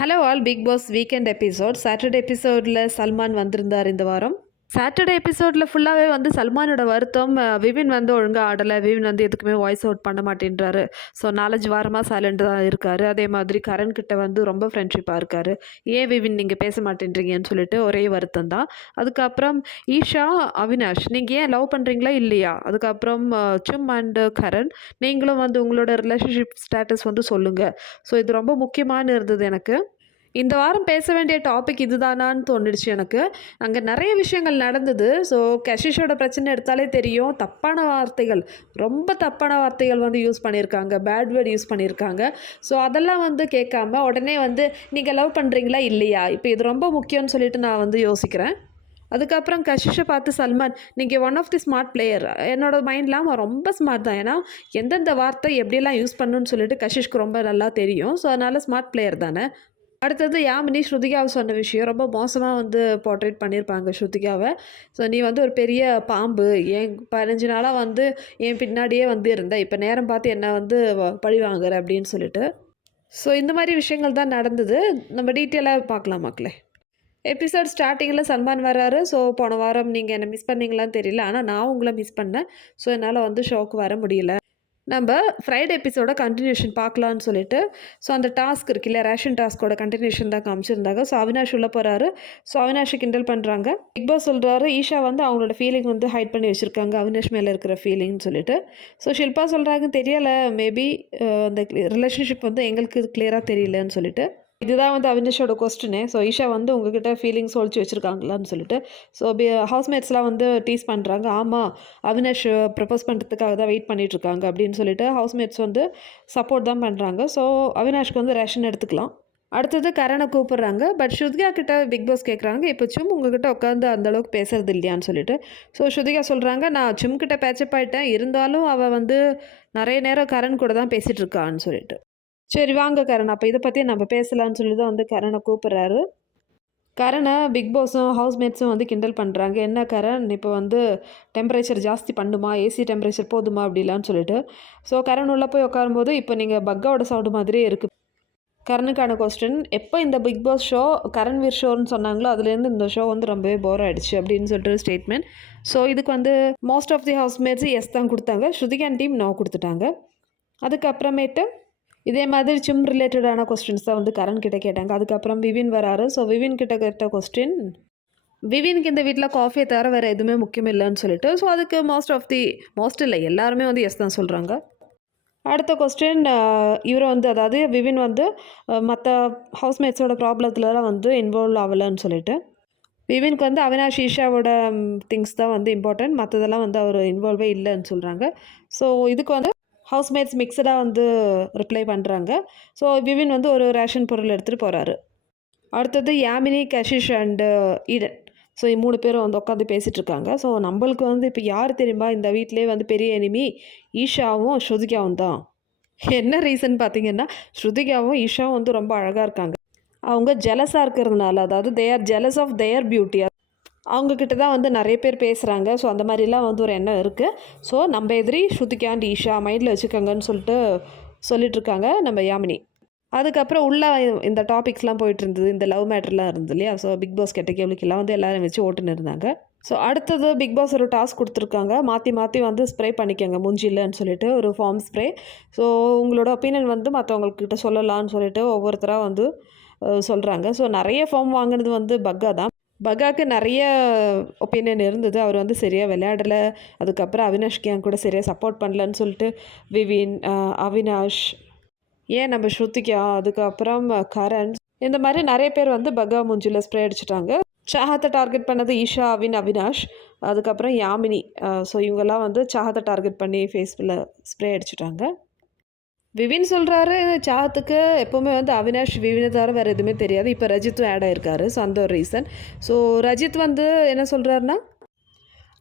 Hello all Bigg Boss weekend episode Saturday எபிசோடில் சல்மான் வந்திருந்தார் இந்த வாரம். சாட்டர்டே எபிசோடில் ஃபுல்லாகவே வந்து சல்மானோட வருத்தம் விவின் வந்து ஒழுங்காக ஆடலை விவின் வந்து எதுக்குமே வாய்ஸ் அவுட் பண்ண மாட்டேன்றாரு. ஸோ நாலஞ்சு வாரமாக சைலண்ட் தான் இருக்கார். அதே மாதிரி கரண் கிட்ட வந்து ரொம்ப ஃப்ரெண்ட்ஷிப்பாக இருக்கார். ஏன் விவின் நீங்கள் பேச மாட்டேன்றீங்கன்னு சொல்லிட்டு ஒரே வருத்தம் தான். அதுக்கப்புறம் ஈஷா அவினாஷ் நீங்கள் ஏன் லவ் பண்ணுறீங்களா இல்லையா? அதுக்கப்புறம் அஹ், சும் கரண் நீங்களும் வந்து உங்களோட ரிலேஷன்ஷிப் ஸ்டேட்டஸ் வந்து சொல்லுங்கள் ஸோ இது ரொம்ப முக்கியமான இருந்தது எனக்கு. இந்த வாரம் பேச வேண்டிய டாபிக் இதுதானான்னு தோணுச்சு எனக்கு. அங்கே நிறைய விஷயங்கள் நடந்தது. ஸோ கஷிஷோட பிரச்சனை எடுத்தாலே தெரியும். தப்பான வார்த்தைகள் ரொம்ப தப்பான வார்த்தைகள் வந்து யூஸ் பண்ணியிருக்காங்க. பேட் வேர்ட் யூஸ் பண்ணியிருக்காங்க. ஸோ அதெல்லாம் வந்து கேட்காம உடனே வந்து நீங்கள் லவ் பண்ணுறீங்களா இல்லையா? இப்போ இது ரொம்ப முக்கியம்னு சொல்லிட்டு நான் வந்து யோசிக்கிறேன். அதுக்கப்புறம் கஷிஷை பார்த்து சல்மான் நீங்கள் one of the smart player என்னோட மைண்ட்லாம் அவன் ரொம்ப ஸ்மார்ட் தான். ஏன்னா எந்தெந்த வார்த்தை எப்படியெல்லாம் யூஸ் பண்ணுன்னு சொல்லிட்டு கஷிஷ்க்கு ரொம்ப நல்லா தெரியும். ஸோ அதனால் ஸ்மார்ட் பிளேயர் தானே? அடுத்தது யாமினி ஸ்ருதிகாவை சொன்ன விஷயம் ரொம்ப மோசமாக வந்து போர்ட்ரேட் பண்ணியிருப்பாங்க ஸ்ருதிகாவை. ஸோ நீ வந்து ஒரு பெரிய பாம்பு ஏன் பதினஞ்சு நாளாக வந்து என் பின்னாடியே வந்து இருந்த இப்போ நேரம் பார்த்து என்னை வந்து வ- பழி வாங்குற அப்படின்னு சொல்லிட்டு. ஸோ இந்த மாதிரி விஷயங்கள் தான் நடந்தது. நம்ம டீட்டெயிலாக பார்க்கலாம் மக்களே. எபிசோட் ஸ்டார்டிங்கில் சல்மான் வராரு ஸோ போன வாரம் நீங்கள் என்னை மிஸ் பண்ணீங்களான்னு தெரியல. ஆனால் நான் உங்களை மிஸ் பண்ணேன். ஸோ என்னால் வந்து ஷோக்கு வர முடியல. நம்ம ஃப்ரைடே எபிசோட கண்டினியூஷன் பார்க்கலான்னு சொல்லிட்டு ஸோ அந்த டாஸ்க் இருக்குல்ல ரேஷன் டாஸ்க்கோட கண்டினியூஷன் தான் காமிச்சிருந்தாங்க. ஸோ அவினாஷ் உள்ள போகிறாரு ஸோ அவினாஷை கிண்டல் பண்ணுறாங்க பிக் பாஸ் சொல்கிறாரு ஈஷா வந்து அவங்களோட ஃபீலிங் வந்து ஹைட் பண்ணி வச்சுருக்காங்க. அவினாஷ் மேலே இருக்கிற ஃபீலிங்னு சொல்லிட்டு. ஸோ ஷில்பா சொல்கிறாங்க தெரியலை. மேபி அந்த ரிலேஷன்ஷிப் வந்து எங்களுக்கு கிளியராக தெரியலன்னு சொல்லிட்டு. இதுதான் வந்து அவினாஷோட கொஸ்டினே ஸோ ஈஷா வந்து உங்ககிட்ட ஃபீலிங்ஸ் ஒழிச்சு வச்சுருக்காங்களான்னு சொல்லிட்டு ஸோ ஹவுஸ்மேட்ஸ்லாம் வந்து டீஸ் பண்ணுறாங்க ஆமாம் அவினாஷ் ப்ரப்போஸ் பண்ணுறதுக்காக தான் வெயிட் பண்ணிகிட்ருக்காங்க அப்படின்னு சொல்லிட்டு ஹவுஸ்மேட்ஸ் வந்து சப்போர்ட் தான் பண்ணுறாங்க ஸோ அவினாஷ்க்கு வந்து ரேஷன் எடுத்துக்கலாம். அடுத்தது கரணை கூப்பிட்றாங்க. பட் ஸ்ருதிகா கிட்ட பிக் பாஸ் கேட்குறாங்க இப்போ சும் உங்ககிட்ட உட்காந்து அந்த அளவுக்கு பேசுறது இல்லையான்னு சொல்லிட்டு. ஸோ ஸ்ருதிகா சொல்கிறாங்க நான் சும் கிட்ட பேச்சப் ஆகிட்டேன் இருந்தாலும் அவள் வந்து நிறைய நேரம் கரண் கூட தான் பேசிகிட்டு இருக்கான்னு சொல்லிட்டு. சரி வாங்க கரண். அப்போ இதை பற்றி நம்ம பேசலாம்னு சொல்லி தான் வந்து கரணை கூப்பிட்றாரு. கரணை பிக் பாஸும் ஹவுஸ்மேட்ஸும் வந்து கிண்டல் பண்ணுறாங்க என்ன கரண்? இப்போ வந்து டெம்பரேச்சர் ஜாஸ்தி பண்ணுமா? ஏசி டெம்பரேச்சர் போதுமா? அப்படிலான்னு சொல்லிட்டு. ஸோ கரண் உள்ளே போய் உட்காரும்போது இப்போ நீங்கள் பக்காவோட சவுண்டு மாதிரியே இருக்குது கரனுக்கான கொஸ்டின் எப்போ இந்த Bigg Boss show Karan Veer ஷோன்னு சொன்னாங்களோ அதுலேருந்து இந்த ஷோ வந்து ரொம்பவே போர் ஆகிடுச்சு அப்படின்னு சொல்லிட்டு ஸ்டேட்மெண்ட் ஸோ இதுக்கு வந்து most of the housemates yes தான் கொடுத்தாங்க. ஸ்ருதிகான் டீம் நோ கொடுத்துட்டாங்க. அதுக்கப்புறமேட்டு இதே மாதிரி சிம் ரிலேட்டடான கொஸ்டின்ஸ் தான் வந்து கரண் கிட்ட கேட்டாங்க. அதுக்கப்புறம் விவின் வராரு. ஸோ விவின் கிட்ட கேட்ட கொஸ்டின் விவினுக்கு இந்த வீட்டில் காஃபியை தவிர வேறு எதுவுமே முக்கியம் இல்லைன்னு சொல்லிட்டு ஸோ அதுக்கு மோஸ்ட் ஆஃப் தி மோஸ்ட் இல்லை எல்லாருமே வந்து எஸ் தான் சொல்கிறாங்க அடுத்த கொஸ்டின் இவரை வந்து அதாவது விவின் வந்து மற்ற ஹவுஸ்மேட்ஸோட ப்ராப்ளத்துலலாம் வந்து இன்வால்வ் ஆகலைன்னு சொல்லிட்டு விவினுக்கு வந்து அவினாஷ் ஈஷாவோட திங்ஸ் தான் வந்து இம்பார்ட்டன்ட் மற்றதெல்லாம் வந்து அவர் இன்வால்வே இல்லைன்னு சொல்கிறாங்க ஸோ இதுக்கு வந்து ஹவுஸ்மேட்ஸ் மிக்சடாக வந்து ரிப்ளை பண்ணுறாங்க ஸோ விவின் வந்து ஒரு ரேஷன் பொருள் எடுத்துகிட்டு போகிறாரு அடுத்தது யாமினி கஷிஷ் அண்டு ஈடன் ஸோ மூணு பேரும் வந்து உட்காந்து பேசிகிட்டு இருக்காங்க. ஸோ நம்மளுக்கு வந்து இப்போ யார் தெரியுமா? இந்த வீட்டிலே வந்து பெரிய எனிமி ஈஷாவும் ஸ்ருதிகாவும் தான். என்ன ரீசன் பார்த்தீங்கன்னா ஸ்ருதிகாவும் ஈஷாவும் வந்து ரொம்ப அழகாக இருக்காங்க. அவங்க ஜெலஸாக இருக்கிறதுனால அதாவது they are jealous of their beauty அவங்கக்கிட்ட தான் வந்து நிறைய பேர் பேசுகிறாங்க ஸோ அந்த மாதிரிலாம் வந்து ஒரு எண்ணம் இருக்குது ஸோ நம்ம எதிரி ஸ்ருதிகாண்ட் ஈஷா மைண்டில் வச்சுக்கோங்கன்னு சொல்லிட்டு சொல்லிட்டுருக்காங்க நம்ம யாமினி. அதுக்கப்புறம் உள்ளே இந்த டாபிக்ஸ்லாம் போயிட்டு இருந்தது. இந்த லவ் மேட்டர்லாம் இருந்தது இல்லையா? ஸோ பிக் பாஸ் கெட்ட கேள்விக்கெல்லாம் வந்து எல்லாரும் வச்சு ஓட்டுன்னு இருந்தாங்க. ஸோ அடுத்தது பிக் பாஸ் ஒரு டாஸ்க் கொடுத்துருக்காங்க. மாற்றி மாற்றி வந்து ஸ்ப்ரே பண்ணிக்கோங்க. மூஞ்சிலன்னு சொல்லிட்டு ஒரு ஃபார்ம் ஸ்ப்ரே ஸோ உங்களோட ஒப்பீனியன் வந்து மற்றவங்கக்கிட்ட சொல்லலாம்னு சொல்லிட்டு ஒவ்வொருத்தராக வந்து சொல்கிறாங்க ஸோ நிறைய ஃபார்ம் வாங்கினது வந்து பக்கா தான் பகாக்கு நிறைய ஒப்பீனியன் இருந்தது. அவர் வந்து சரியாக விளையாடலை. அதுக்கப்புறம் அவினாஷ்க்கு என் கூட சரியாக சப்போர்ட் பண்ணலன்னு சொல்லிட்டு விவின் அவினாஷ் ஏன் நம்ம ஸ்ருதிகா அதுக்கப்புறம் கரண் இந்த மாதிரி நிறைய பேர் வந்து பகா மூஞ்சில் ஸ்ப்ரே அடிச்சிட்டாங்க. சாகத்தை டார்கெட் பண்ணது ஈஷா அவின் அவினாஷ் அதுக்கப்புறம் யாமினி. ஸோ இவங்கெல்லாம் வந்து சாகத்தை டார்கெட் பண்ணி ஃபேஸில் ஸ்ப்ரே அடிச்சிட்டாங்க. விவின் சொல்கிறாரு சாத்துக்கு எப்போவுமே வந்து அவினாஷ் விவினை தவிர வேறு எதுவுமே தெரியாது. இப்போ ரஜித்தும் ஆட் ஆயிருக்காரு. ஸோ அந்த ஒரு ரீசன் ஸோ ரஜித் வந்து என்ன சொல்கிறாருன்னா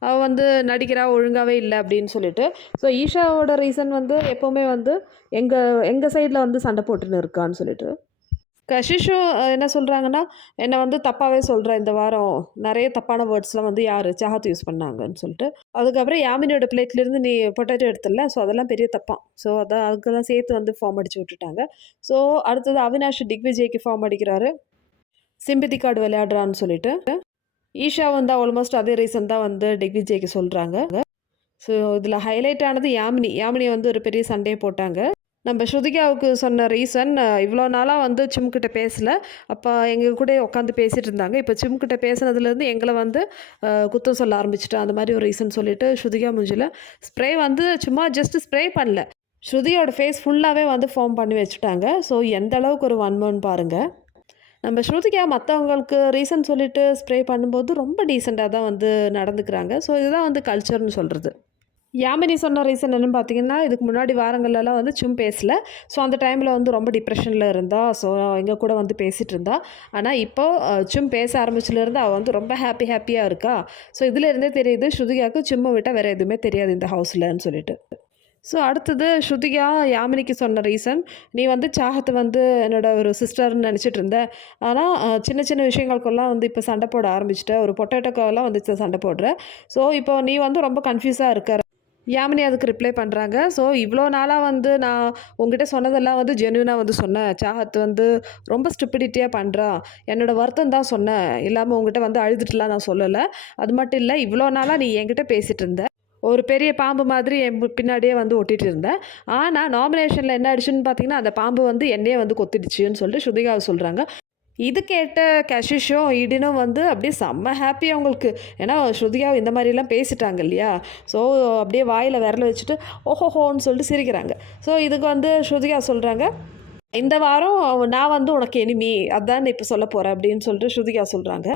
அவள் வந்து நடிக்கிறா ஒழுங்காகவே இல்லை அப்படின்னு சொல்லிட்டு. ஸோ ஈஷாவோட ரீசன் வந்து எப்போவுமே வந்து எங்கள் எங்கள் சைடில் வந்து சண்டை போட்டுன்னு இருக்கான்னு சொல்லிட்டு. கஷிஷும் என்ன சொல்கிறாங்கன்னா என்னை வந்து தப்பாகவே சொல்கிறேன் இந்த வாரம். நிறைய தப்பான வேர்ட்ஸ்லாம் வந்து யார் சாகத்து யூஸ் பண்ணாங்கன்னு சொல்லிட்டு. அதுக்கப்புறம் யாமினியோட பிளேட்லேருந்து நீ பொட்டேட்டோ எடுத்துடல ஸோ அதெல்லாம் பெரிய தப்பான் ஸோ அதான் அதுக்கெல்லாம் சேர்த்து வந்து ஃபார்ம் அடித்து விட்டுட்டாங்க. ஸோ அடுத்தது அவினாஷ் டிக்விஜய்க்கு ஃபார்ம் அடிக்கிறாரு. சிம்பதி கார்டு விளையாடுறான்னு சொல்லிட்டு. ஈஷா வந்து ஆல்மோஸ்ட் அதே ரீசன் தான் வந்து டிக்விஜய்க்கு சொல்கிறாங்க ஸோ இதில் ஹைலைட் ஆனது யாமினி. யாமினி வந்து ஒரு பெரிய சண்டே போட்டாங்க. நம்ம ஸ்ருதிகாவுக்கு சொன்ன ரீசன் இவ்வளோ நாளாக வந்து சிம்கிட்ட பேசல. அப்போ எங்கள் கூடயே உட்காந்து பேசிகிட்டு இருந்தாங்க. இப்போ சிம்கிட்ட பேசினதுலேருந்து எங்களை வந்து குத்தம் சொல்ல ஆரம்பிச்சிட்டோம் அந்த மாதிரி ஒரு ரீசன் சொல்லிட்டு ஸ்ருதிகா முஞ்சில் ஸ்ப்ரே வந்து சும்மா ஜஸ்ட் ஸ்ப்ரே பண்ணல. ஸ்ருதியோட ஃபேஸ் ஃபுல்லாகவே வந்து ஃபார்ம் பண்ணி வச்சுட்டாங்க. ஸோ எந்த அளவுக்கு ஒரு வன்மம்னு பாருங்கள் நம்ம ஸ்ருதிகா மற்றவங்களுக்கு ரீசன் சொல்லிட்டு ஸ்ப்ரே பண்ணும்போது ரொம்ப டீசெண்டாக தான் வந்து நடந்துக்கிறாங்க. ஸோ இதுதான் வந்து கல்ச்சர்னு சொல்கிறது யாமினி சொன்ன ரீசன் என்னென்னு பார்த்தீங்கன்னா, இதுக்கு முன்னாடி வாரங்கள்லலாம் வந்து சும் பேசல. ஸோ அந்த டைமில் வந்து ரொம்ப டிப்ரெஷனில் இருந்தா. ஸோ எங்கள் கூட வந்து பேசிகிட்டு இருந்தா. ஆனால் இப்போ சும் பேச ஆரம்பிச்சதுலேருந்து அவள் வந்து ரொம்ப ஹாப்பி ஹாப்பியாக இருக்கா. ஸோ இதுலேருந்தே தெரியுது ஸ்ருதிகாவுக்கு சும்மை விட்டால் வேறு எதுவுமே தெரியாது இந்த ஹவுஸ்லன்னு சொல்லிட்டு. ஸோ அடுத்தது ஸ்ருதிகா யாமினிக்கு சொன்ன ரீசன், "நீ வந்து சாகத்தை வந்து என்னோட ஒரு சிஸ்டர்ன்னு நினச்சிட்டு இருந்த. ஆனால் சின்ன சின்ன விஷயங்களுக்கெல்லாம் வந்து இப்போ சண்டை போட ஆரம்பிச்சிட்ட ஒரு பொட்டேட்டோக்கெல்லாம் வந்து சண்டை போடுற. ஸோ இப்போ நீ வந்து ரொம்ப கன்ஃபியூஸாக இருக்க." யாமினி அதுக்கு ரிப்ளை பண்ணுறாங்க "ஸோ இவ்வளோ நாளாக வந்து நான் உங்ககிட்ட சொன்னதெல்லாம் வந்து ஜென்யூனாக வந்து சொன்னேன். சாகத் வந்து ரொம்ப ஸ்டூபிடிட்டியா பண்ணுறான் என்னோடய வருத்தம் தான் சொன்னேன். இல்லாமல் உங்ககிட்ட வந்து அழுதுட்டுலாம் நான் சொல்லலை அது மட்டும் இல்லை இவ்வளோ நாளாக நீ என்கிட்ட பேசிகிட்டு இருந்த. ஒரு பெரிய பாம்பு மாதிரி என் பின்னாடியே வந்து ஒட்டிட்டு இருந்தேன் ஆனால் நாமினேஷனில் என்ன ஆயிடுச்சுன்னு பார்த்தீங்கன்னா, அந்த பாம்பு வந்து என்னையே வந்து கொத்திடுச்சுன்னு" சொல்லிட்டு ஸ்ருதிகாவை சொல்கிறாங்க இது கேட்ட கஷிஷும், இடினும் வந்து அப்படியே செம்ம ஹாப்பியாக அவங்களுக்கு. ஏன்னா ஸ்ருதியா இந்த மாதிரிலாம் பேசிட்டாங்க இல்லையா? ஸோ அப்படியே வாயில் விரல வச்சுட்டு ஓஹோஹோன்னு சொல்லிட்டு சிரிக்கிறாங்க. ஸோ இதுக்கு வந்து ஸ்ருதிகா சொல்கிறாங்க "இந்த வாரம் நான் வந்து உனக்கு எனிமி. அதான் இப்போ சொல்ல போகிறேன் அப்படின்னு சொல்லிட்டு ஸ்ருதிகா சொல்கிறாங்க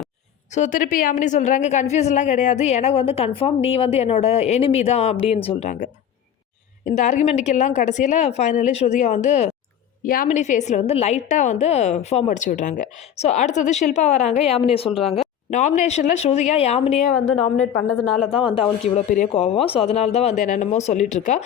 ஸோ திருப்பி யாமினி சொல்கிறாங்க கன்ஃபியூஸ்லாம் கிடையாது. எனக்கு வந்து கன்ஃபார்ம் நீ வந்து என்னோட எனிமி தான்." அப்படின்னு சொல்கிறாங்க இந்த ஆர்குமெண்ட்டுக்கெல்லாம் கடைசியில் ஃபைனலி ஸ்ருதிகா வந்து யாமினி ஃபேஸில் வந்து லைட்டாக வந்து ஃபார்ம் அடிச்சு விடுறாங்க. ஸோ அடுத்தது ஷில்பா வராங்க. யாமினியை சொல்கிறாங்க நாமினேஷனில் ஸ்ருதியாக யாமினியே வந்து நாமினேட் பண்ணதுனால தான் வந்து அவளுக்கு இவ்வளோ பெரிய கோவம். ஸோ அதனால தான் வந்து என்னென்னமோ சொல்லிட்டு இருக்கா.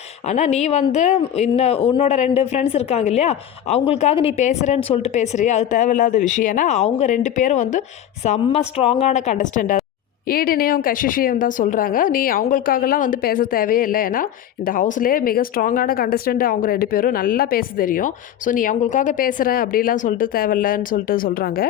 நீ வந்து இன்னும் உன்னோட ரெண்டு ஃப்ரெண்ட்ஸ் இருக்காங்க இல்லையா? அவங்களுக்காக நீ பேசுகிறேன்னு சொல்லிட்டு பேசுகிறியா அது தேவையில்லாத விஷயம். ஏன்னா அவங்க ரெண்டு பேரும் வந்து செம்ம ஸ்ட்ராங்கான கண்டஸ்டண்டாக ஈடினையும் கஷிஷியும் தான் சொல்கிறாங்க "நீ அவங்களுக்காகலாம் வந்து பேச தேவையே இல்லை ஏன்னா இந்த ஹவுஸ்லேயே மிக ஸ்ட்ராங்கான கண்டஸ்டண்ட் அவங்க ரெண்டு பேரும். நல்லா பேச தெரியும். ஸோ நீ அவங்களுக்காக பேசுகிறேன் அப்படிலாம் சொல்லிட்டு தேவையில்லன்னு" சொல்லிட்டு சொல்கிறாங்க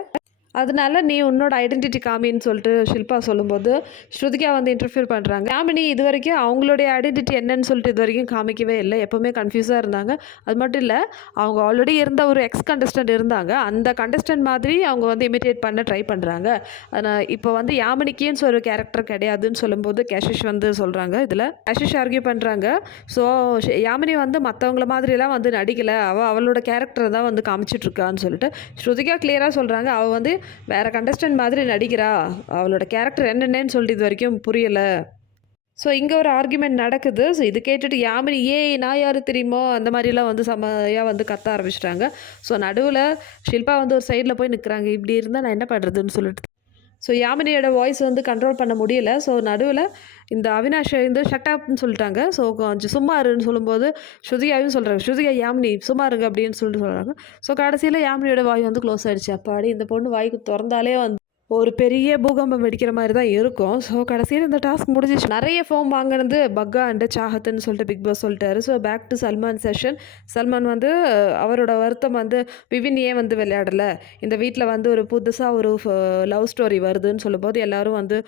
அதனால "நீ உன்னோட ஐடென்டிட்டி காமின்னு" சொல்லிட்டு ஷில்பா சொல்லும்போது, ஸ்ருதிகா வந்து இன்டர்ஃபியூர் பண்ணுறாங்க காமினி யாமினி இதுவரைக்கும் அவங்களுடைய ஐடென்டிட்டி என்னன்னு சொல்லிட்டு இது வரைக்கும் காமிக்கவே இல்லை எப்போவுமே கன்ஃபியூஸாக இருந்தாங்க. அது மட்டும் இல்லை அவங்க ஆல்ரெடி இருந்த ஒரு எக்ஸ் கண்டஸ்டன்ட் இருந்தாங்க. அந்த கண்டஸ்டன்ட் மாதிரி அவங்க வந்து இமிடியேட் பண்ண ட்ரை பண்ணுறாங்க ஆனால் இப்போ வந்து யாமினிக்கின்னு ஒரு கேரக்டர் கிடையாதுன்னு சொல்லும்போது, கஷிஷ் வந்து சொல்கிறாங்க இதில் கஷிஷ் ஆர்கியூ பண்ணுறாங்க ஸோ யாமினி வந்து மற்றவங்கள மாதிரிலாம் வந்து நடிக்கலை அவள் அவளோட கேரக்டரை தான் வந்து காமிச்சிட்டு இருக்கான்னு சொல்லிட்டு. ஸ்ருதிகா கிளியராக சொல்கிறாங்க அவள் வந்து வேறு கண்டஸ்டன்ட் மாதிரி நடிக்கிறா. அவளோட கேரக்டர் என்னென்னு சொல்லிட்டு இது வரைக்கும் புரியல." ஸோ இங்கே ஒரு ஆர்குமெண்ட் நடக்குது. ஸோ இது கேட்டுட்டு யாமினி, "ஏய் நான் யார் தெரியுமோ அந்த மாதிரிலாம் வந்து செம்மையாக வந்து கத்த ஆரம்பிச்சிட்டாங்க ஸோ நடுவில் ஷில்பா வந்து ஒரு சைடில் போய் நிற்கிறாங்க இப்படி இருந்தால் நான் என்ன பண்ணுறதுன்னு சொல்லிட்டு. ஸோ யாமினியோட வாய்ஸ் வந்து கண்ட்ரோல் பண்ண முடியல. ஸோ நடுவில் இந்த அவினாஷ் வந்து ஷட் சொல்லிட்டாங்க. ஸோ கொஞ்சம் சும்மா இருன்னு சொல்லும்போது, ஸ்ருதிகாவையும் சொல்கிறாங்க "ஸ்ருதிகா, யாமினி சும்மா இருங்க." அப்படின்னு சொல்லிட்டு சொல்கிறாங்க ஸோ கடைசியில் யாமினியோட வாய் வந்து க்ளோஸ் ஆகிடுச்சு அப்பாடி! இந்த பொண்ணு வாய்க்கு திறந்தாலே வந்து ஒரு பெரிய பூகம்பம் வெடிக்கிற மாதிரி தான் இருக்கும். ஸோ கடைசியில் இந்த டாஸ்க் முடிஞ்சிச்சு. நிறைய ஃபோம் வாங்கினது பக்கா அண்ட் சாகத்துன்னு சொல்லிட்டு பிக் பாஸ் சொல்லிட்டாரு. So back to Salman session. Salman வந்து அவரோட வருத்தம் வந்து விவின் ஏன் வந்து விளையாடலை இந்த வீட்டில் வந்து ஒரு புதுசாக ஒரு uh, லவ் ஸ்டோரி வருதுன்னு சொல்லும்போது எல்லாரும் வந்து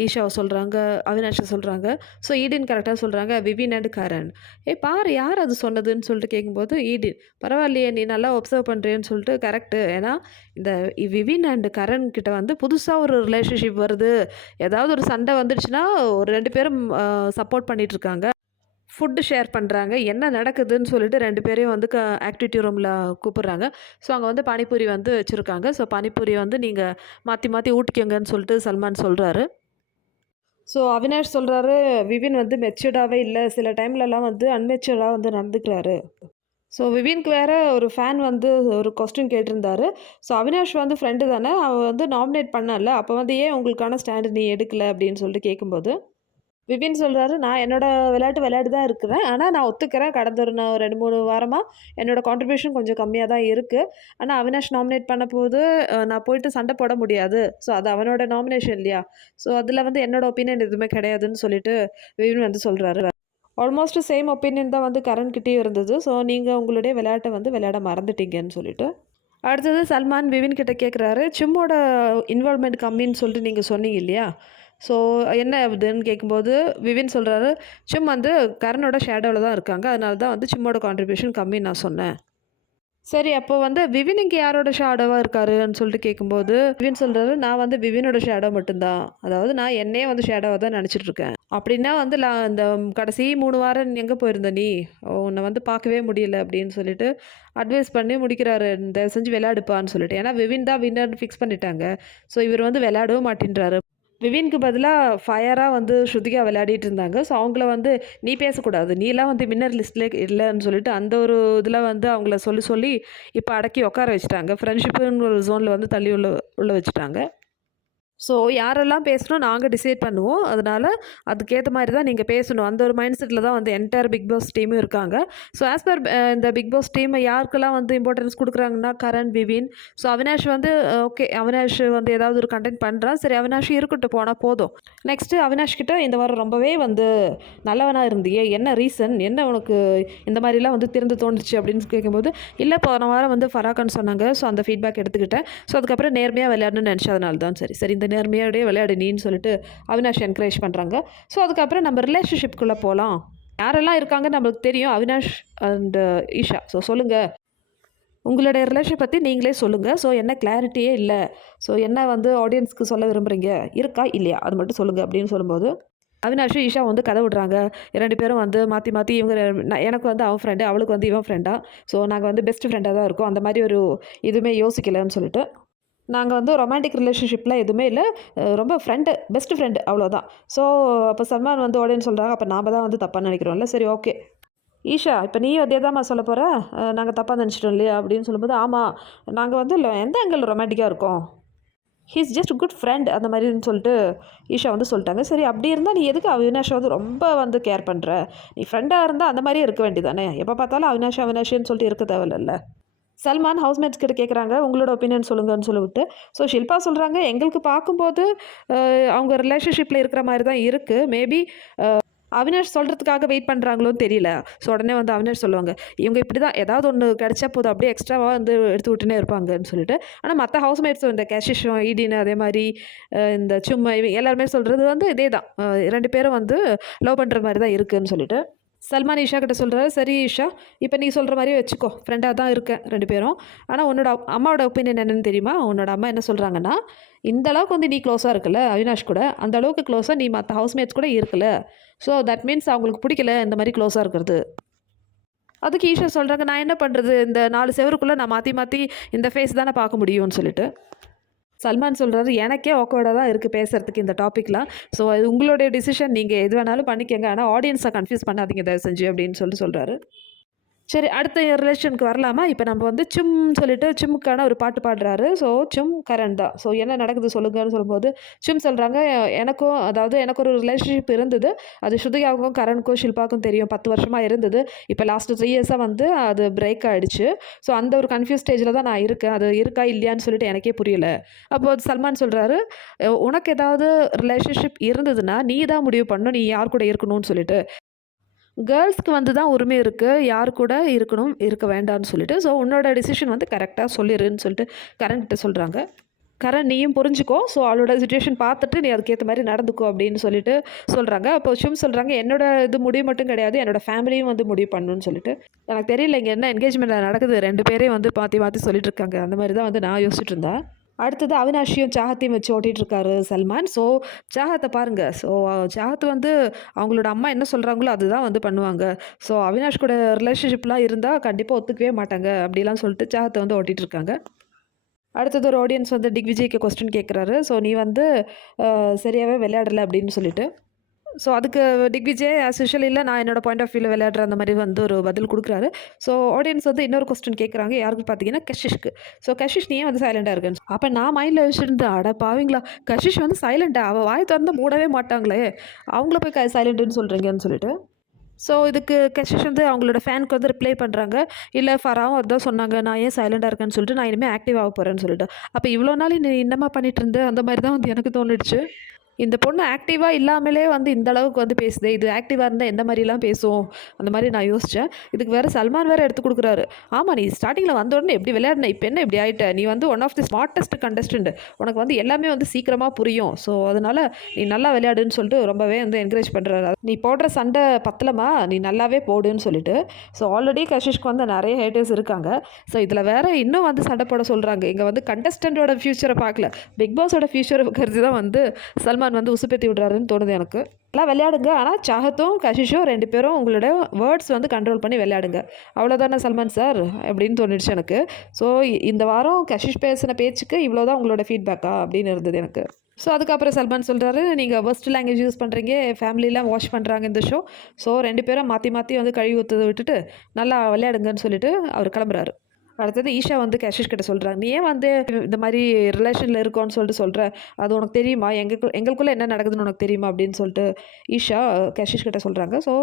ஈஷாவை சொல்கிறாங்க அவினாஷை சொல்கிறாங்க ஸோ ஈடின் கரெக்டாக சொல்கிறாங்க விவின் அண்ட் கரண். ஏ பாரு யார் அது சொன்னதுன்னு?" சொல்லிட்டு கேட்கும்போது, ஈடின். "பரவாயில்லையே நீ நல்லா ஒப்சர்வ் பண்ணுறேன்னு சொல்லிட்டு கரெக்ட்டு. ஏன்னா இந்த விவின் அண்ட் கரண் கிட்ட வந்து புதுசாக ஒரு ரிலேஷன்ஷிப் வருது. ஏதாவது ஒரு சண்டை வந்துடுச்சுன்னா, ஒரு ரெண்டு பேரும் சப்போர்ட் பண்ணிகிட்ருக்காங்க ஃபுட்டு ஷேர் பண்ணுறாங்க என்ன நடக்குதுன்னு சொல்லிட்டு ரெண்டு பேரையும் வந்து க ஆக்டிவிட்டி ரூமில் கூப்பிட்றாங்க ஸோ அங்கே வந்து பானிபூரி வந்து வச்சுருக்காங்க ஸோ பானிபூரி வந்து நீங்கள் மாற்றி மாற்றி ஊட்டிக்கங்கன்னு சொல்லிட்டு சல்மான் சொல்கிறாரு ஸோ அவினாஷ் சொல்கிறாரு "விவின் வந்து மெச்சூர்டாகவே இல்லை சில டைம்லலாம் வந்து அன்மெச்சூர்டாக வந்து நடந்துக்கிறாரு." ஸோ விவின்க்கு வேறு ஒரு ஃபேன் வந்து ஒரு கொஸ்டின் கேட்டிருந்தாரு. ஸோ அவினாஷ் வந்து ஃப்ரெண்டு தானே. அவள் வந்து நாமினேட் பண்ணல அப்போ வந்து "ஏன் உங்களுக்கான ஸ்டாண்டு நீ எடுக்கல?" அப்படின்னு சொல்லிட்டு கேட்கும்போது விபின் சொல்கிறாரு நான் என்னோட விளையாட்டு விளையாட்டு தான் இருக்கிறேன். ஆனால் நான் ஒத்துக்கிறேன். கடந்த ஒரு நான் ரெண்டு மூணு வாரமாக என்னோட கான்ட்ரிபியூஷன் கொஞ்சம் கம்மியாக தான் இருக்குது ஆனால் அவினாஷ் நாமினேட் பண்ண போது நான் போயிட்டு சண்டை போட முடியாது. ஸோ அது அவனோட நாமினேஷன் இல்லையா? ஸோ அதில் வந்து என்னோடய ஒப்பீனியன் எதுவுமே கிடையாதுன்னு சொல்லிட்டு விபின் வந்து சொல்கிறாரு ஆல்மோஸ்ட் சேம் ஒப்பீனியன் தான் வந்து கரண்கிட்டேயும் இருந்தது. ஸோ நீங்கள் உங்களுடைய விளையாட்டை வந்து விளையாட மறந்துட்டீங்கன்னு சொல்லிட்டு. அடுத்தது சல்மான் விவின் கிட்ட கேட்குறாரு சிம்மோட இன்வால்மெண்ட் கம்மின்னு சொல்லிட்டு நீங்கள் சொன்னீங்க இல்லையா? ஸோ என்ன ஆகுதுன்னு கேட்கும்போது விவின் சொல்கிறாரு சிம் வந்து கரனோட ஷேடோவில் தான் இருக்காங்க. அதனால தான் வந்து சிம்மோட கான்ட்ரிபியூஷன் கம்மின்னு நான் சொன்னேன். சரி அப்போ வந்து விவின் இங்கே யாரோட ஷேடோவாக இருக்காருன்னு சொல்லிட்டு கேட்கும்போது விவின் சொல்கிறாரு நான் வந்து விவினோட ஷேடோ மட்டும்தான். அதாவது நான் என்னையே வந்து ஷேடோவாக தான் நினச்சிட்டு இருக்கேன். அப்படின்னா வந்து நான் இந்த கடைசி மூணு வாரம் எங்கே போயிருந்த நீ? உன்னை வந்து பார்க்கவே முடியல. அப்படின்னு சொல்லிட்டு அட்வைஸ் பண்ணி முடிக்கிறாரு. இந்த செஞ்சு விளையாடுப்பான்னு சொல்லிட்டு. ஏன்னா விவின் தான் வின்னர் ஃபிக்ஸ் பண்ணிட்டாங்க. ஸோ இவர் வந்து விளையாடவும் மாட்டேன்றாரு. விவின்க்கு பதிலாக ஃபயராக வந்து ஸ்ருதிகா விளையாடிட்டு இருந்தாங்க ஸோ அவங்கள வந்து நீ பேசக்கூடாது. நீலாம் வந்து வின்னர் லிஸ்ட்லே இல்லைன்னு சொல்லிட்டு அந்த ஒரு இதில் வந்து அவங்கள சொல்லி சொல்லி இப்போ அடக்கி உட்கார வச்சுட்டாங்க. ஃப்ரெண்ட்ஷிப்புங்கிற ஒரு ஜோனில் வந்து தள்ளி உள்ள உள்ள வச்சுட்டாங்க. ஸோ யாரெல்லாம் பேசணும் நாங்கள் டிசைட் பண்ணுவோம். அதனால் அதுக்கேற்ற மாதிரி தான் நீங்கள் பேசணும். அந்த ஒரு மைண்ட் செட்டில் தான் வந்து என்டையர் பிக் பாஸ் டீமும் இருக்காங்க. ஸோ ஆஸ் பர் இந்த பிக் பாஸ் டீம் யாருக்கெல்லாம் வந்து இம்பார்ட்டன்ஸ் கொடுக்குறாங்கன்னா கரண் விவின். ஸோ அவினாஷ் வந்து ஓகே அவினாஷ் வந்து ஏதாவது ஒரு கண்டென்ட் பண்ணுறான் சரி அவினாஷ் இருக்கட்டும் போனால் போதும். நெக்ஸ்ட்டு அவினாஷ் கிட்ட இந்த வாரம் ரொம்பவே வந்து நல்லவனாக இருந்தியே. என்ன ரீசன் என்ன உனக்கு இந்த மாதிரிலாம் வந்து திறந்து தோணுச்சு அப்படின்னு கேட்கும்போது இல்லை போன வாரம் வந்து ஃபராக்கான்னு சொன்னாங்க. ஸோ அந்த ஃபீட்பேக் எடுத்துக்கிட்டேன். ஸோ அதுக்கப்புறம் நேர்மையாக விளையாடணும்னு நினச்சதுனால தான். சரி சரி இந்த நேர்மையோடய விளையாடு நீன்னு சொல்லிட்டு அவினாஷ் என்கரேஜ் பண்ணுறாங்க ஸோ அதுக்கப்புறம் நம்ம ரிலேஷன்ஷிப்குள்ளே போகலாம் யாரெல்லாம் இருக்காங்க நம்மளுக்கு தெரியும். அவினாஷ் அண்டு ஈஷா. ஸோ சொல்லுங்கள் உங்களுடைய ரிலேஷன் பற்றி நீங்களே சொல்லுங்கள் ஸோ என்ன கிளாரிட்டியே இல்லை. ஸோ என்ன வந்து ஆடியன்ஸ்க்கு சொல்ல விரும்புகிறீங்க இருக்கா? இல்லையா? அது மட்டும் சொல்லுங்கள் அப்படின்னு சொல்லும்போது அவினாஷும் ஈஷா வந்து கதை விடுறாங்க. ரெண்டு பேரும் வந்து மாற்றி மாற்றி இவங்க நான் எனக்கு வந்து அவன் ஃப்ரெண்டு அவளுக்கு வந்து இவன் ஃப்ரெண்டா ஸோ நாங்கள் வந்து பெஸ்ட் ஃப்ரெண்டாக தான் இருக்கோம். அந்த மாதிரி ஒரு இதுவுமே யோசிக்கலைன்னு சொல்லிட்டு. நாங்கள் வந்து ரொமான்டிக் ரிலேஷன்ஷிப்பில் எதுவுமே இல்லை. ரொம்ப ஃப்ரெண்டு பெஸ்ட் ஃப்ரெண்டு அவ்வளோதான் ஸோ அப்போ சல்மான் வந்து உடனே சொல்கிறாங்க அப்போ நாம தான் வந்து தப்பாக நினைக்கிறோம்ல. சரி ஓகே ஈஷா இப்போ நீ அதே தான்மா சொல்ல போகிற நாங்கள் தப்பாக நினச்சிட்டோம் இல்லையா? அப்படின்னு சொல்லும்போது ஆமாம் நாங்கள் வந்து எந்த ஆங்கிள் ரொமான்டிக்காக இருக்கோம்? ஹீஸ் ஜஸ்ட் குட் ஃப்ரெண்ட் அந்த மாதிரின்னு சொல்லிட்டு ஈஷா வந்து சொல்லிட்டாங்க. சரி அப்படி இருந்தால் நீ எதுக்கு அவினாஷை வந்து ரொம்ப வந்து கேர் பண்ணுற நீ ஃப்ரெண்டாக இருந்தால் அந்த மாதிரியே இருக்க வேண்டியதானே எப்போ பார்த்தாலும் அவினாஷ் அவினாஷின்னு சொல்லிட்டு இருக்க தேவையில்ல சல்மான் ஹவுஸ்மேட்ஸ் கிட்ட கேட்குறாங்க உங்களோட ஒப்பீனியன் சொல்லுங்கன்னு சொல்லிவிட்டு. ஸோ ஷில்பா சொல்கிறாங்க எங்களுக்கு பார்க்கும்போது அவங்க ரிலேஷன்ஷிப்பில் இருக்கிற மாதிரி தான் இருக்குது மேபி அவினாஷ் சொல்கிறதுக்காக வெயிட் பண்ணுறாங்களோன்னு தெரியல. ஸோ உடனே வந்து அவினாஷ் சொல்லுவாங்க இவங்க இப்படி தான் ஏதாவது ஒன்று கிடச்சா போதும் அப்படியே எக்ஸ்ட்ராவாக வந்து எடுத்து விட்டுனே இருப்பாங்கன்னு சொல்லிட்டு. ஆனால் மற்ற ஹவுஸ்மேட்ஸும் இந்த கேஷிஷம் ஈடின்னு அதே மாதிரி இந்த சும்மா இவங்க எல்லாருமே சொல்கிறது வந்து இதே தான் ரெண்டு பேரும் வந்து லவ் பண்ணுற மாதிரி தான் இருக்குன்னு சொல்லிட்டு. சல்மான் ஈஷா கிட்ட சொல்கிறாரு சரி ஈஷா இப்போ நீ சொல்கிற மாதிரியே வச்சுக்கோ. ஃப்ரெண்டாக தான் இருக்கேன் ரெண்டு பேரும். ஆனால் உன்னோட அம்மாவோட ஒப்பீனியன் என்னன்னு தெரியுமா? உன்னோட அம்மா என்ன சொல்கிறாங்கன்னா இந்த அளவுக்கு வந்து நீ க்ளோஸாக இருக்கல அவினாஷ் கூட. அந்த அளவுக்கு க்ளோஸாக நீ மற்ற ஹவுஸ்மேட்ஸ் கூட இருக்கல. ஸோ தட் மீன்ஸ் அவங்களுக்கு பிடிக்கல இந்த மாதிரி க்ளோஸாக இருக்கிறது. அதுக்கு ஈஷா சொல்கிறாங்க நான் என்ன பண்ணுறது இந்த நாலு செவருக்குள்ளே நான் மாற்றி மாற்றி இந்த ஃபேஸ் தானே பார்க்க முடியும்னு சொல்லிட்டு. சல்மான் சொல்கிறாரு எனக்கே ஓக்கோடாக தான் இருக்குது பேசுகிறதுக்கு இந்த டாப்பிக்லாம் ஸோ அது உங்களுடைய டிசிஷன் நீங்கள் எது வேணாலும் பண்ணிக்கங்க. ஆனால் ஆடியன்ஸை கன்ஃபியூஸ் பண்ணாதீங்க தயவு செஞ்சு அப்படின்னு சொல்லிட்டு சொல்கிறாரு சரி அடுத்த ரிலேஷனுக்கு வரலாமா? இப்போ நம்ம வந்து சிம் சொல்லிட்டு சிம்முக்கான ஒரு பாட்டு பாடுறாரு. ஸோ சிம் கரண் தான். ஸோ என்ன நடக்குது சொல்லுங்கன்னு சொல்லும்போது சிம் சொல்கிறாங்க எனக்கும் அதாவது எனக்கு ஒரு ரிலேஷன்ஷிப் இருந்தது. அது ஸ்ருதிகாவுக்கும் கரணுக்கும் ஷில்பாவுக்கும் தெரியும். பத்து வருஷமாக இருந்தது. இப்போ லாஸ்ட் த்ரீ இயர்ஸாக வந்து அது பிரேக் ஆகிடுச்சு ஸோ அந்த ஒரு கன்ஃபியூஸ் ஸ்டேஜில் தான் நான் இருக்கேன். அது இருக்கா இல்லையான்னு சொல்லிட்டு எனக்கே புரியல. அப்போது சல்மான் சொல்கிறாரு உனக்கு ஏதாவது ரிலேஷன்ஷிப் இருந்ததுன்னா நீ தான் முடிவு பண்ணணும். நீ யார் கூட இருக்கணும்னு சொல்லிட்டு. கேர்ள்ஸ்க்கு வந்து தான் உரிமை இருக்குது யார் கூட இருக்கணும் இருக்க வேண்டாம்னு சொல்லிட்டு. ஸோ உன்னோட டிசிஷன் வந்து கரெக்டாக சொல்லிடுன்னு சொல்லிட்டு கரண் சொல்கிறாங்க கரண் நீயும் புரிஞ்சுக்கோ. ஸோ அவளோட சுச்சுவேஷன் பார்த்துட்டு நீ அதுக்கேற்ற மாதிரி நடந்துக்கோ அப்படின்னு சொல்லிட்டு சொல்கிறாங்க அப்போ ஷிம் சொல்கிறாங்க என்னோட இது முடிவு மட்டும் கிடையாது. என்னோட ஃபேமிலியும் வந்து முடிவு பண்ணணும்னு சொல்லிட்டு. எனக்கு தெரியல இங்கே என்ன என்கேஜ்மெண்ட் நடக்குது. ரெண்டு பேரையும் வந்து மாற்றி மாற்றி சொல்லிட்டு இருக்காங்க. அந்த மாதிரி தான் வந்து நான் யோசிச்சுட்டு இருந்தேன். அடுத்தது அவினாஷியும் சாகத்தையும் வச்சு ஓட்டிகிட்டு இருக்காரு சல்மான். ஸோ சாகத்தை பாருங்கள் ஸோ சாகத் வந்து அவங்களோட அம்மா என்ன சொல்கிறாங்களோ அதுதான் வந்து பண்ணுவாங்க. ஸோ அவினாஷ் கூட ரிலேஷன்ஷிப்லாம் இருந்தால் கண்டிப்பாக ஒத்துக்கவே மாட்டாங்க அப்படிலாம் சொல்லிட்டு சாகத்தை வந்து ஓட்டிகிட்டு இருக்காங்க அடுத்தது ஒரு ஆடியன்ஸ் வந்து டிக் விஜய்க்கு கொஸ்டின் கேட்குறாரு ஸோ நீ வந்து சரியாகவே விளையாடலை அப்படின்னு சொல்லிட்டு. ஸோ அதுக்கு டிக்விஜே ஆஸ் யூஷுவல் இல்லை நான் என்னோட பாயிண்ட் ஆஃப் வியூவில் விளையாடுற அந்த மாதிரி வந்து ஒரு பதில் கொடுக்குறாரு. ஸோ ஆடியன்ஸ் வந்து இன்னொரு கொஸ்டின் கேட்குறாங்க யாருக்கு பார்த்தீங்கன்னா கஷிஷ்க்கு. ஸோ கஷிஷ் நீயே ஏன் வந்து சைலண்டாக இருக்கேன்னு அப்போ நான் மைண்டில் வச்சுருந்து அட பாவீங்களா கஷிஷ் வந்து சைலண்டாக அவள் வாய் திறந்து மூடவே மாட்டாங்களே. அவங்கள போய் க சைலண்ட்டுன்னு சொல்கிறீங்கன்னு சொல்லிட்டு. ஸோ இதுக்கு கஷிஷ் வந்து அவங்களோட ஃபேனுக்கு வந்து ரிப்ளை பண்ணுறாங்க இல்லை ஃபராவும் அதுதான் சொன்னாங்க. நான் ஏன் சைலண்டாக இருக்கேன்னு சொல்லிட்டு நான் இனிமேல் ஆக்டிவ் ஆக போகிறேன்னு சொல்லிட்டு. அப்போ இவ்வளோ நாள் நீ என்னமா பண்ணிட்டு இருந்த? அந்த மாதிரி தான் வந்து எனக்கு தோணிடுச்சு. இந்த பொண்ணு ஆக்டிவாக இல்லாமலே வந்து இந்த அளவுக்கு வந்து பேசுதே. இது ஆக்டிவாக இருந்தால் எந்த மாதிரிலாம் பேசும்? அந்த மாதிரி நான் யோசித்தேன் இதுக்கு வேறு சல்மான் வேறு எடுத்து கொடுக்குறாரு. ஆமாம் நீ ஸ்டார்டிங்கில் வந்த உடனே எப்படி விளையாடின இப்போ என்ன இப்படி ஆகிட்ட நீ வந்து one of the smartest contestant உனக்கு வந்து எல்லாமே வந்து சீக்கிரமாக புரியும். ஸோ அதனால் நீ நல்லா விளையாடுன்னு சொல்லிட்டு ரொம்பவே வந்து என்கரேஜ் பண்ணுறாரு நீ போடுற சண்டை பத்தலமா? நீ நல்லாவே போடுன்னு சொல்லிட்டு. ஸோ ஆல்ரெடி கஷிஷ்க்கு வந்து நிறைய ஹேட்டர்ஸ் இருக்காங்க. ஸோ இதில் வேறு இன்னும் வந்து சண்டை போட சொல்கிறாங்க இங்கே வந்து கண்டஸ்டண்ட்டோட ஃப்யூச்சரை பார்க்கல. பிக் பாஸோட ஃப்யூச்சரை கருதி தான் வந்து சல்மான் வந்து உசுப்பேத்தி விடுறாருன்னு தோணுது எனக்கு. நல்லா விளையாடுங்க. ஆனால் சாகத்தும் கஷிஷும் ரெண்டு பேரும் உங்களோட வேர்ட்ஸ் வந்து கண்ட்ரோல் பண்ணி விளையாடுங்க. அவ்வளோதானே சல்மான் சார்? அப்படின்னு தோணிடுச்சு எனக்கு. ஸோ இந்த வாரம் கஷிஷ் பேசின பேச்சுக்கு இவ்வளோ தான் உங்களோட ஃபீட்பேக்கா அப்படின்னு இருந்தது எனக்கு. ஸோ அதுக்கப்புறம் சல்மான் சொல்கிறாரு நீங்கள் ஃபர்ஸ்ட் லாங்குவேஜ் யூஸ் பண்ணுறீங்க ஃபேமிலிலாம் வாஷ் பண்ணுறாங்க இந்த ஷோ ஸோ ரெண்டு பேரும் மாற்றி மாற்றி வந்து கழுவி ஊற்றுதை விட்டுட்டு நல்லா விளையாடுங்கன்னு சொல்லிட்டு அவர் கிளம்புறாரு. அடுத்தது ஈஷா வந்து கேஷிஷ் கிட்ட சொல்கிறாங்க நீ ஏன் வந்து இந்த மாதிரி ரிலேஷனில் இருக்கோன்னு சொல்லிட்டு சொல்கிற அது உனக்கு தெரியுமா? எங்களுக்கு எங்களுக்குள்ளே என்ன நடக்குதுன்னு உனக்கு தெரியுமா? அப்படின்னு சொல்லிட்டு ஈஷா கேஷிஷ் கிட்ட சொல்கிறாங்க ஸோ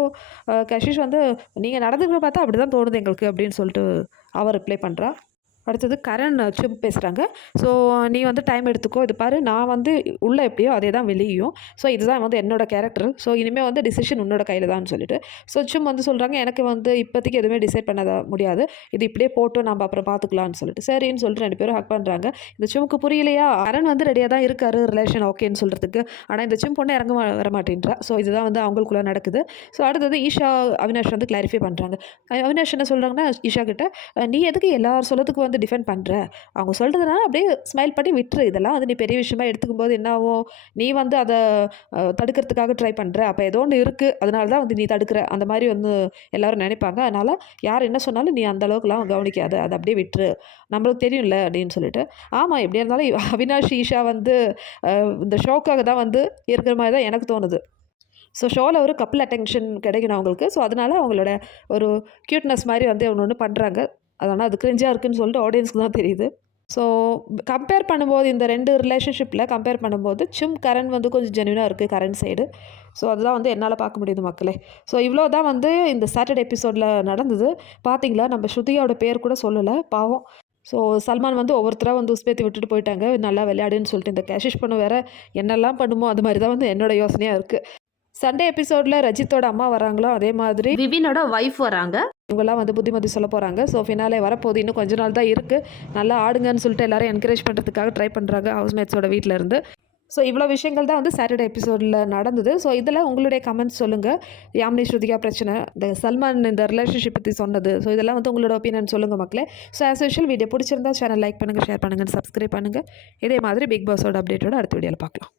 கேஷிஷ் வந்து நீங்கள் நடந்துக்கிற பார்த்தா அப்படி தான் தோணுது எங்களுக்கு அப்படின்னு சொல்லிட்டு அவர் ரிப்ளை பண்ணுறா அடுத்தது கரண் சுப் பேசுகிறாங்க ஸோ நீ வந்து டைம் எடுத்துக்கோ. இது பாரு நான் வந்து உள்ளே எப்படியோ அதே தான் வெளியும் ஸோ இதுதான் வந்து என்னோட கேரக்டர் ஸோ இனிமேல் வந்து டிசிஷன் உன்னோட கையில் தான் சொல்லிட்டு. ஸோ சும் வந்து சொல்கிறாங்க எனக்கு வந்து இப்போதைக்கு எதுவுமே டிசைட் பண்ண முடியாது. இது இப்படியே போட்டு நம்ம அப்புறம் பார்த்துக்கலாம்னு சொல்லிட்டு. சரின்னு சொல்லிட்டு ரெண்டு பேரும் ஹக் பண்ணுறாங்க இந்த சுமுக்கு புரியலையா? கரண் வந்து ரெடியாக தான் இருக்காரு ரிலேஷன் ஓகேன்னு சொல்கிறதுக்கு ஆனால் இந்த சிம் பொண்ணு இறங்க வர மாட்டேன்றா. ஸோ இதுதான் வந்து அவங்களுக்குள்ளே நடக்குது. ஸோ அடுத்தது ஈஷா அவினாஷ் வந்து கிளாரிஃபை பண்ணுறாங்க அவினாஷ் என்ன சொல்கிறாங்கன்னா ஈஷா கிட்ட நீ எதுக்கு எல்லார் சொல்லத்துக்கு வந்து டிஃபெண்ட் பண்ணுற அவங்க சொல்கிறதுனால அப்படியே ஸ்மைல் பண்ணி விட்டுரு. இதெல்லாம் வந்து நீ பெரிய விஷயமா எடுத்துக்கும் போது என்ன ஆகும்? நீ வந்து அதை தடுக்கிறதுக்காக ட்ரை பண்ணுற அப்போ ஏதோ ஒன்று இருக்குது அதனால தான் வந்து நீ தடுக்கிற. அந்த மாதிரி வந்து எல்லாரும் நினைப்பாங்க. அதனால் யார் என்ன சொன்னாலும் நீ அந்த அளவுக்குலாம் கவனிக்காத. அதை அப்படியே விட்டுரு. நம்மளுக்கு தெரியும்ல அப்படின்னு சொல்லிட்டு. ஆமாம் எப்படியா இருந்தாலும் அவினாஷ் ஈஷா வந்து இந்த ஷோக்காக தான் வந்து இருக்கிற மாதிரி தான் எனக்கு தோணுது. ஸோ ஷோவில் ஒரு கப்பல் அட்டென்ஷன் கிடைக்கணும் அவங்களுக்கு. ஸோ அதனால் அவங்களோட ஒரு க்யூட்னஸ் மாதிரி வந்து ஒன்று ஒன்று பண்ணுறாங்க அதனால் அது கிரிஞ்சாக இருக்குதுன்னு சொல்லிட்டு ஆடியன்ஸ்க்கு தான் தெரியுது. ஸோ கம்பேர் பண்ணும்போது இந்த ரெண்டு ரிலேஷன்ஷிப்பில் கம்பேர் பண்ணும்போது சிம் கரண் வந்து கொஞ்சம் ஜென்யூனாக இருக்குது கரண் சைடு ஸோ அதுதான் வந்து என்னால் பார்க்க முடியுது மக்களே. ஸோ இவ்வளோ தான் வந்து இந்த சாட்டர்டே எபிசோடில் நடந்தது. பார்த்தீங்களா நம்ம ஸ்ருதியோட பேர் கூட சொல்லலை பாவம். ஸோ சல்மான் வந்து ஒவ்வொருத்தராக வந்து உஸ்பேத்தி விட்டுட்டு போயிட்டாங்க. நல்லா விளையாடுன்னு சொல்லிட்டு இந்த கேஷிஷ் பண்ண வேற என்னெல்லாம் பண்ணுமோ அது மாதிரி தான் வந்து என்னோட யோசனையாக இருக்குது சண்டே எபிசோடில் ரஜித்தோட அம்மா வராங்களோ அதே மாதிரி விவினோட ஒய்ஃப் வராங்க. இவங்கெல்லாம் வந்து புத்திமதி சொல்ல போகிறாங்க ஸோ ஃபினாலே வரப்போகுது. இன்னும் கொஞ்ச நாள் தான் இருக்குது நல்லா ஆடுங்கன்னு சொல்லிட்டு எல்லாரும் என்கரேஜ் பண்ணுறதுக்காக ட்ரை பண்ணுறாங்க ஹவுஸ்மேட்ஸோட வீட்டில் இருந்து. ஸோ இவ்வளோ விஷயங்கள் தான் வந்து சாட்டர்டே எபிசோடில் நடந்தது. ஸோ இதில் உங்களுடைய கமெண்ட்ஸ் சொல்லுங்கள் யாமினி ஸ்ருதிகா பிரச்சனை. இந்த சல்மான் இந்த ரிலேஷன்ஷிப் பற்றி சொன்னது. ஸோ இதெல்லாம் வந்து உங்களோட ஒப்பீனியன் சொல்லுங்கள் மக்களே. ஸோ ஆஸ் யூஷுவல் வீடியோ பிடிச்சிருந்தா சேனல் லைக் பண்ணுங்கள் ஷேர் பண்ணுங்கள் சப்ஸ்கிரைப் பண்ணுங்கள் இதே மாதிரி பிக் பாஸோட அப்டேட்டோட அடுத்த வீடியோவில் பார்க்கலாம்.